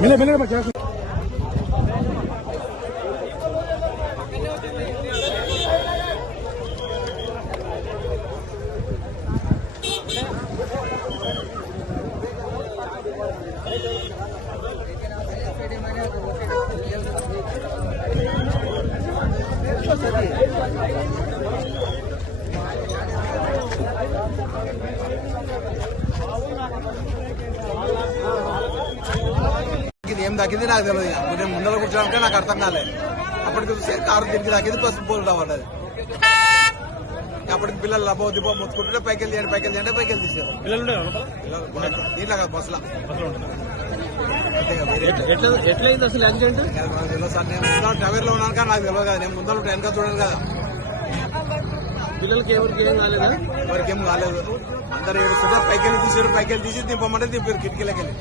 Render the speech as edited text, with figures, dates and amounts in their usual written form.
मिले मिले क्या ఏం తగ్గింది నాకు తెలియదు. నేను ముందర కూర్చోడానికి నాకు అర్థం కాలేదు. అప్పటికి చూస్తే కారు తిరిగి తగ్గింది, ప్లస్ బోల్ రావట్లేదు. అప్పటికి పిల్లలు లబో దిబో మొత్తుకుంటుంటే పైకి వెళ్ళి పైకి వెళ్ళి పైకి వెళ్ళి తీసారు. దీంట్లో కదా బస్సులో. ఎట్లయింది అసలు యాక్సిడెంట్? నాకు తెలియదు సార్. నేను ముందర డ్రైవర్ లో ఉన్నాను కానీ నాకు తెలియదు కదా. నేను ముందర వెనక చూడను కదా. పిల్లలకి ఎవరికి ఏం కాలేదా? ఎవరికి ఏం కాలేదు. అందరు ఏడుస్తుంటే పైకి వెళ్ళి తీసారు. పైకి వెళ్ళి తీసి దింపమంటే దింపారు కిటికీలకి వెళ్ళి.